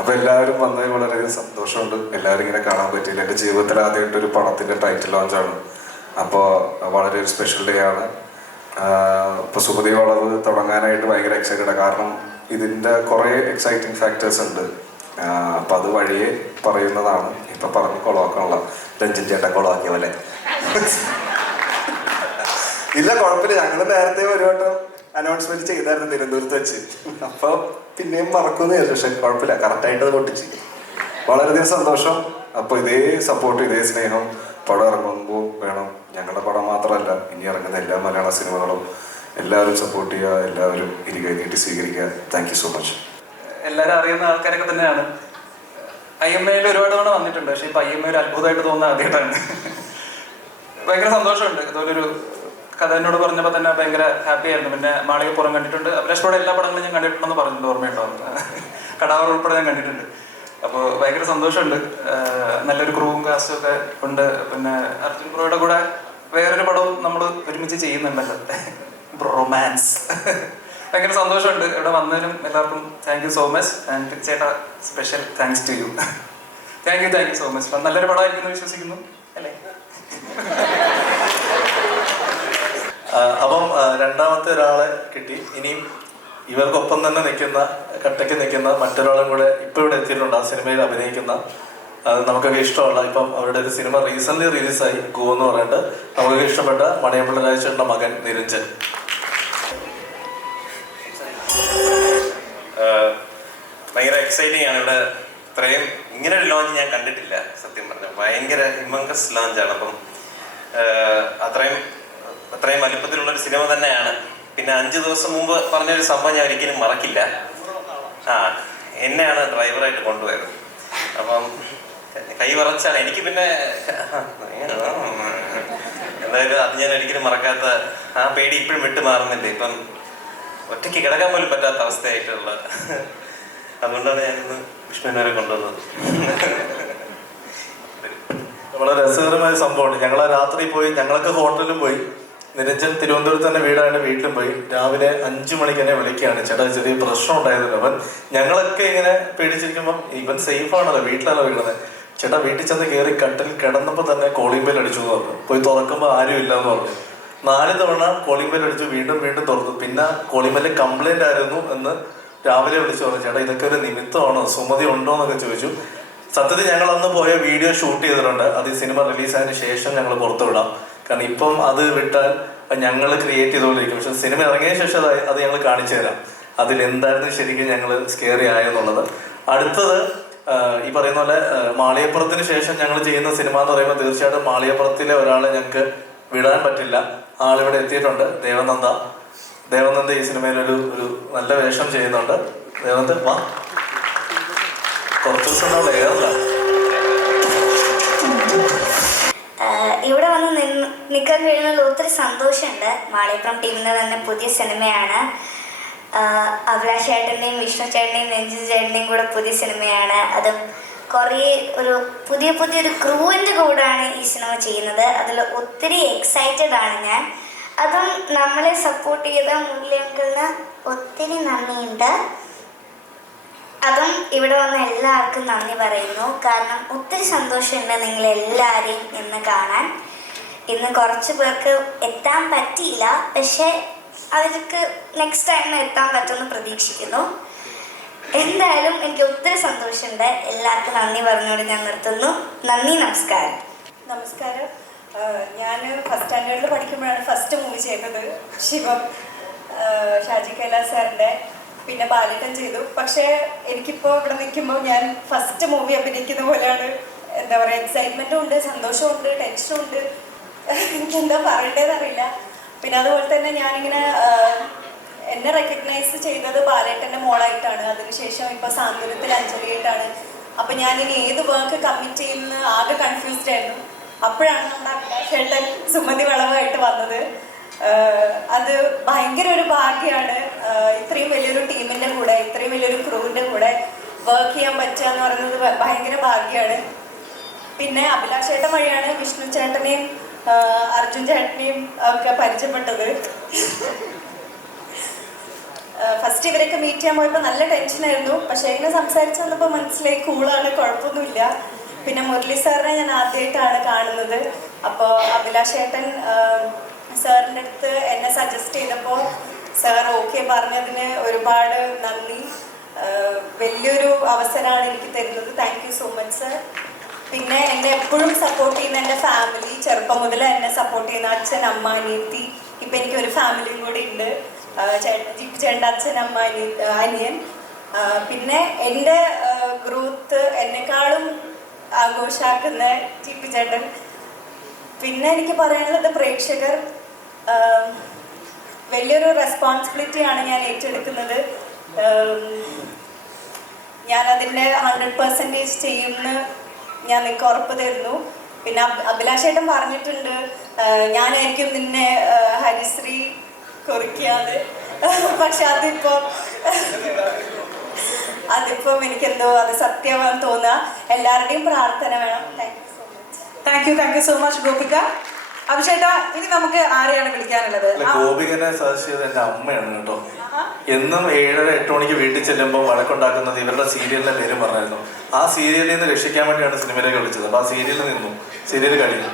അപ്പോൾ എല്ലാവരും വന്നതിൽ വളരെയധികം സന്തോഷമുണ്ട്. എല്ലാവരും ഇങ്ങനെ കാണാൻ പറ്റിയില്ല. എൻ്റെ ജീവിതത്തിൽ ആദ്യമായിട്ടൊരു പടത്തിൻ്റെ ടൈറ്റിൽ ലോഞ്ചാണ്. അപ്പോൾ വളരെ ഒരു സ്പെഷ്യൽ ഡേ ആണ്. ഇപ്പോൾ സുമതി വളവ് തുടങ്ങാനായിട്ട് ഭയങ്കര എക്സൈറ്റഡ്. കാരണം ഇതിൻ്റെ കുറേ എക്സൈറ്റിംഗ് ഫാക്ടേഴ്സ് ഉണ്ട്. അപ്പം അത് വഴിയെ പറയുന്നതാണ്. ഇപ്പം പറഞ്ഞ് കൊളവാക്കാനുള്ള രഞ്ജിൻ ചേട്ടൻ കൊളവാക്കിയ പോലെ. ഇല്ല, കുഴപ്പമില്ല. ഞങ്ങൾ നേരത്തെ ഒരു വട്ടം അനൗൺസ്മെന്റ് ചെയ്തായിരുന്നു തിരുവനന്തപുരത്ത് വെച്ച്. അപ്പോൾ പിന്നെയും മറക്കുന്നു വിചാരിച്ചു. പക്ഷെ കുഴപ്പമില്ല, കറക്റ്റായിട്ട് അത് പൊട്ടിച്ച്. വളരെയധികം സന്തോഷം. അപ്പോൾ ഇതേ സപ്പോർട്ട്, ഇതേ സ്നേഹം പടം ഇറങ്ങുമ്പോൾ വേണം. ഞങ്ങളുടെ പടം മാത്രമല്ല, ഇനി ഇറങ്ങുന്ന എല്ലാ മലയാള സിനിമകളും എല്ലാവരും സപ്പോർട്ട് ചെയ്യുക, എല്ലാവരും ഇരികൈ നീട്ടി സ്വീകരിക്കുക. Thank you so much. എല്ലാവരും അറിയുന്ന ആൾക്കാരൊക്കെ തന്നെയാണ്. IMA ഒരുപാട് തവണ വന്നിട്ടുണ്ട്. പക്ഷെ ഇപ്പം IMA ഒരു അത്ഭുതമായിട്ട് തോന്നുന്ന ആദ്യമായിട്ടാണ്. ഭയങ്കര സന്തോഷമുണ്ട്. അതുപോലൊരു കഥ എന്നോട് പറഞ്ഞപ്പോൾ തന്നെ ഭയങ്കര ഹാപ്പി ആയിരുന്നു. പിന്നെ മാളികപ്പുറം കണ്ടിട്ടുണ്ട്. അഭിലാഷോടെ എല്ലാ പടങ്ങളും ഞാൻ കണ്ടിട്ടുണ്ടെന്ന് പറഞ്ഞിട്ടുണ്ട്, ഓർമ്മയുണ്ടാവും. കടാവർ ഉൾപ്പെടെ ഞാൻ കണ്ടിട്ടുണ്ട്. അപ്പോൾ ഭയങ്കര സന്തോഷമുണ്ട്. നല്ലൊരു ക്രൂവും കാസ്റ്റും ഒക്കെ ഉണ്ട്. പിന്നെ അർജുൻ ബ്രോയുടെ കൂടെ വേറൊരു പടവും നമ്മൾ ഒരുമിച്ച് ചെയ്യുന്നുണ്ടല്ലോ, റൊമാൻസ്. ഭയങ്കര സന്തോഷമുണ്ട്. ഇവിടെ വന്നതിനും എല്ലാവർക്കും thank you so much. And ചേട്ടാ, special thanks to you. Thank you so much. നല്ലൊരു പടമായിരിക്കുന്നു വിശ്വസിക്കുന്നു, അല്ലേ? അപ്പം രണ്ടാമത്തെ ഒരാളെ കിട്ടി. ഇനിയും ഇവർക്കൊപ്പം തന്നെ നിൽക്കുന്ന, കട്ടയ്ക്ക് നിൽക്കുന്ന മറ്റൊരാളും കൂടെ ഇപ്പോൾ ഇവിടെ എത്തിയിട്ടുണ്ട്. ആ സിനിമയിൽ അഭിനയിക്കുന്ന, നമുക്കൊക്കെ ഇഷ്ടമുള്ള, ഇപ്പം അവരുടെ ഒരു സിനിമ റീസെൻ്റ്ലി റിലീസായി, ഗോ എന്ന് പറഞ്ഞിട്ട് നമുക്കൊക്കെ ഇഷ്ടപ്പെട്ട മണിയമ്പിള്ള രാജേശ്വരൻ്റെ മകൻ നിരഞ്ജൻ. ഭയങ്കര എക്സൈറ്റിംഗ് ആണ്. ഇവിടെ ഇത്രയും ഇങ്ങനൊരു ലോഞ്ച് ഞാൻ കണ്ടിട്ടില്ല സത്യം പറഞ്ഞാൽ. ഭയങ്കര ഹിമങ്കസ് ലോഞ്ചാണ്. അപ്പം അത്രയും വലിപ്പത്തിലുള്ളൊരു സിനിമ തന്നെയാണ്. പിന്നെ 5 ദിവസം മുമ്പ് പറഞ്ഞൊരു സംഭവം ഞാൻ ഒരിക്കലും മറക്കില്ല. എന്നെയാണ് ഡ്രൈവറായിട്ട് കൊണ്ടുപോയത്. അപ്പം കൈ വറച്ചാണ് എനിക്ക്. പിന്നെ എന്തായാലും അത് ഞാൻ ഒരിക്കലും മറക്കാത്ത ആ പേടി ഇപ്പോഴും വിട്ടു മാറുന്നില്ല. ഇപ്പം ഒറ്റയ്ക്ക് കിടക്കാൻ പോലും പറ്റാത്ത അവസ്ഥയായിട്ടുള്ള. അതുകൊണ്ടാണ് ഞാനിന്ന് വിഷ്ണുവിനെ കൊണ്ടുവന്നത്. വളരെ രസകരമായ സംഭവമാണ്. ഞങ്ങൾ രാത്രി പോയി, ഞങ്ങളൊക്കെ ഹോട്ടലിലും പോയി. നിരഞ്ജൻ തിരുവനന്തപുരത്ത് തന്നെ വീടാണ്, വീട്ടിലും പോയി. രാവിലെ 5 മണിക്ക് തന്നെ വിളിക്കുകയാണ്, ചേട്ടാ ചെറിയ പ്രശ്നം ഉണ്ടായിരുന്നു. അവൻ ഞങ്ങളൊക്കെ ഇങ്ങനെ പേടിച്ചിരിക്കുമ്പം ഇവൻ സേഫ് ആണല്ലോ, വീട്ടിലല്ലോ വീഴുന്നത്. ചേട്ടാ വീട്ടിൽ ചെന്ന് കയറി കട്ടിൽ കിടന്നപ്പോൾ തന്നെ കോളിംഗ് ബെൽ അടിച്ചു എന്ന് പറഞ്ഞു. പോയി തുറക്കുമ്പോൾ ആരും ഇല്ല എന്ന് പറഞ്ഞു. 4 തവണ കോളിംഗ് ബെൽ അടിച്ചു, വീണ്ടും തുറന്നു. പിന്നെ കോളിംഗ് ബെല്ല് കംപ്ലൈന്റ് ആയിരുന്നു എന്ന് രാവിലെ വിളിച്ചു പറഞ്ഞു. ചേട്ടാ ഇതൊക്കെ ഒരു നിമിത്തമാണോ, സുമതി ഉണ്ടോ എന്നൊക്കെ ചോദിച്ചു. സത്യത്തിൽ ഞങ്ങൾ അന്ന് പോയ വീഡിയോ ഷൂട്ട് ചെയ്തിട്ടുണ്ട്. അത് ഈ സിനിമ റിലീസായതിനു ശേഷം ഞങ്ങൾ പുറത്തു വിടാം. കാരണം ഇപ്പം അത് വിട്ടാൽ ഞങ്ങൾ ക്രിയേറ്റ് ചെയ്തുകൊണ്ടിരിക്കും. പക്ഷെ സിനിമ ഇറങ്ങിയതിനു ശേഷം അത് ഞങ്ങൾ കാണിച്ചു തരാം അതിലെന്തായിരുന്നു ശരിക്കും ഞങ്ങൾ സ്കെയറി ആയെന്നുള്ളത്. അടുത്തത് ഈ പറയുന്ന പോലെ മാളികപ്പുറത്തിന് ശേഷം ഞങ്ങൾ ചെയ്യുന്ന സിനിമ എന്ന് പറയുമ്പോൾ തീർച്ചയായിട്ടും മാളികപ്പുറത്തിലെ ഒരാളെ ഞങ്ങൾക്ക് വിടാൻ പറ്റില്ല. ആളിവിടെ എത്തിയിട്ടുണ്ട്, ദേവനന്ദ ഈ സിനിമയിൽ ഒരു നല്ല വേഷം ചെയ്യുന്നുണ്ട്. ദേവനന്ദ വാ, കുറച്ച് ദിവസം നമ്മൾ ഏറില്ല. ഇവിടെ വന്ന് നിൽക്കാൻ കഴിയുന്നതിൽ ഒത്തിരി സന്തോഷമുണ്ട്. മാളികപ്പുറം ടീമിൻ്റെ തന്നെ പുതിയ സിനിമയാണ്. അഭിലാഷ് ചേട്ടൻ്റെയും വിഷ്ണു ചേട്ടൻ്റെയും രഞ്ജിത് ചേട്ടൻ്റെയും കൂടെ പുതിയ സിനിമയാണ്. അതും കുറേ പുതിയൊരു ക്രൂവിൻ്റെ കൂടെയാണ് ഈ സിനിമ ചെയ്യുന്നത്. അതിൽ ഒത്തിരി എക്സൈറ്റഡ് ആണ് ഞാൻ. അതും നമ്മളെ സപ്പോർട്ട് ചെയ്ത മുരളിയങ്കിളിന് ഒത്തിരി നന്ദിയുണ്ട്. അതും ഇവിടെ വന്ന എല്ലാവർക്കും നന്ദി പറയുന്നു. കാരണം ഒത്തിരി സന്തോഷമുണ്ട് നിങ്ങളെല്ലാവരെയും ഇന്ന് കാണാൻ. ഇന്ന് കുറച്ച് പേർക്ക് എത്താൻ പറ്റിയില്ല, പക്ഷേ അവർക്ക് നെക്സ്റ്റ് ടൈം എത്താൻ പറ്റുമെന്ന് പ്രതീക്ഷിക്കുന്നു. എന്തായാലും എനിക്ക് ഒത്തിരി സന്തോഷമുണ്ട്. എല്ലാവർക്കും നന്ദി പറഞ്ഞുകൊണ്ട് ഞാൻ നിർത്തുന്നു. നന്ദി, നമസ്കാരം. നമസ്കാരം. ഞാൻ ഫസ്റ്റ് സ്റ്റാൻഡേർഡിൽ പഠിക്കുമ്പോഴാണ് ഫസ്റ്റ് മൂവി ചെയ്തത്. ശിവം, ഷാജി കൈലാസ് സാറിൻ്റെ, പിന്നെ ബാലേട്ടൻ ചെയ്തു. പക്ഷേ എനിക്കിപ്പോൾ ഇവിടെ നിൽക്കുമ്പോൾ ഞാൻ ഫസ്റ്റ് മൂവി അഭിനയിക്കുന്ന പോലെയാണ്. എന്താ പറയുക, എക്സൈറ്റ്മെൻറ്റും ഉണ്ട്, സന്തോഷമുണ്ട്, ടെൻഷനും ഉണ്ട്. എനിക്കെന്താ പറയേണ്ടതെന്നറിയില്ല. പിന്നെ അതുപോലെ തന്നെ ഞാനിങ്ങനെ എന്നെ റെക്കഗ്നൈസ് ചെയ്തത് ബാലേട്ടൻ്റെ മോളായിട്ടാണ്. അതിനുശേഷം ഇപ്പോൾ സാന്ത്വനത്തിൽ അഞ്ജലിയായിട്ടാണ്. അപ്പം ഞാനിനി ഏത് വർക്ക് കമ്മിറ്റ് ചെയ്യുന്ന ആകെ കൺഫ്യൂസ്ഡ് ആയിരുന്നു. അപ്പോഴാണ് നമ്മുടെ ചേട്ടൻ സുമതി വളവായിട്ട് വന്നത്. അത് ഭയങ്കര ഒരു ഭാഗ്യമാണ്. ഇത്രയും വലിയൊരു ടീമിൻ്റെ കൂടെ, ഇത്രയും വലിയൊരു ക്രൂവിൻ്റെ കൂടെ വർക്ക് ചെയ്യാൻ പറ്റുക എന്ന് പറയുന്നത് ഭയങ്കര ഭാഗ്യമാണ്. പിന്നെ അഭിലാഷ് ചേട്ടൻ വഴിയാണ് വിഷ്ണു ചേട്ടനെയും അർജുൻ ചേട്ടനെയും ഒക്കെ പരിചയപ്പെട്ടത്. ഫസ്റ്റ് ഇവരൊക്കെ മീറ്റ് ചെയ്യാൻ പോയപ്പോൾ നല്ല ടെൻഷനായിരുന്നു. പക്ഷേ ഇങ്ങനെ സംസാരിച്ച് വന്നപ്പോൾ മനസ്സിലായി കൂളാണ്, കുഴപ്പമൊന്നുമില്ല. പിന്നെ മുരളി സാറിനെ ഞാൻ ആദ്യമായിട്ടാണ് കാണുന്നത്. അപ്പോൾ അഭിലാഷ് ഏട്ടൻ സാറിൻ്റെ അടുത്ത് എന്നെ സജസ്റ്റ് ചെയ്തപ്പോൾ സാർ ഓക്കെ പറഞ്ഞതിന് ഒരുപാട് നന്ദി. വലിയൊരു അവസരമാണ് എനിക്ക് തരുന്നത്. Thank you so much sir. പിന്നെ എന്നെ എപ്പോഴും സപ്പോർട്ട് ചെയ്യുന്ന എൻ്റെ ഫാമിലി, ചെറുപ്പം മുതൽ എന്നെ സപ്പോർട്ട് ചെയ്യുന്ന അച്ഛൻ, അമ്മ, അനിയത്തി. ഇപ്പം എനിക്കൊരു ഫാമിലിയും കൂടി ഉണ്ട്. ജിപ്പി ചേട്ടൻ്റെ അച്ഛൻ, അമ്മ, അനിയൻ. പിന്നെ എൻ്റെ ഗ്രോത്ത് എന്നെക്കാളും ആഘോഷാക്കുന്ന ജിപ്പി ചേട്ടൻ. പിന്നെ എനിക്ക് പറയാനുള്ളത് പ്രേക്ഷകർ, വലിയൊരു റെസ്പോൺസിബിലിറ്റിയാണ് ഞാൻ ഏറ്റെടുക്കുന്നത്. ഞാനതിൻ്റെ 100% ചെയ്യുമെന്ന് ഞാൻ നിങ്ങൾക്ക് ഉറപ്പ് തരുന്നു. പിന്നെ അഭിലാഷേട്ടൻ പറഞ്ഞിട്ടുണ്ട് ഞാനായിരിക്കും നിന്നെ ഹരിശ്രീ കുറിക്കാതെ. പക്ഷെ അതിപ്പം എനിക്കെന്തോ അത് സത്യമാണെന്ന് തോന്നുക. എല്ലാവരുടെയും പ്രാർത്ഥന വേണം. Thank you so much Gopika. അഭിഷേട്ടാ, ഇനി നമുക്ക് ആരെയാണ് വിളിക്കാനുള്ളത്? ഗോപികനെ സജസ്റ്റ് ചെയ്തത് എൻ്റെ അമ്മയാണ് കേട്ടോ. എന്നും 7:30-8 മണിക്ക് വീട്ടിൽ ചെല്ലുമ്പോൾ വഴക്കുണ്ടാക്കുന്നത് ഇവരുടെ സീരിയലിന്റെ പേരും പറഞ്ഞായിരുന്നു. ആ സീരിയലിൽ നിന്ന് രക്ഷിക്കാൻ വേണ്ടിയാണ് സിനിമയിലേക്ക് വിളിച്ചത്. അപ്പൊ ആ സീരിയലിൽ നിന്നു, സീരിയൽ കഴിഞ്ഞു.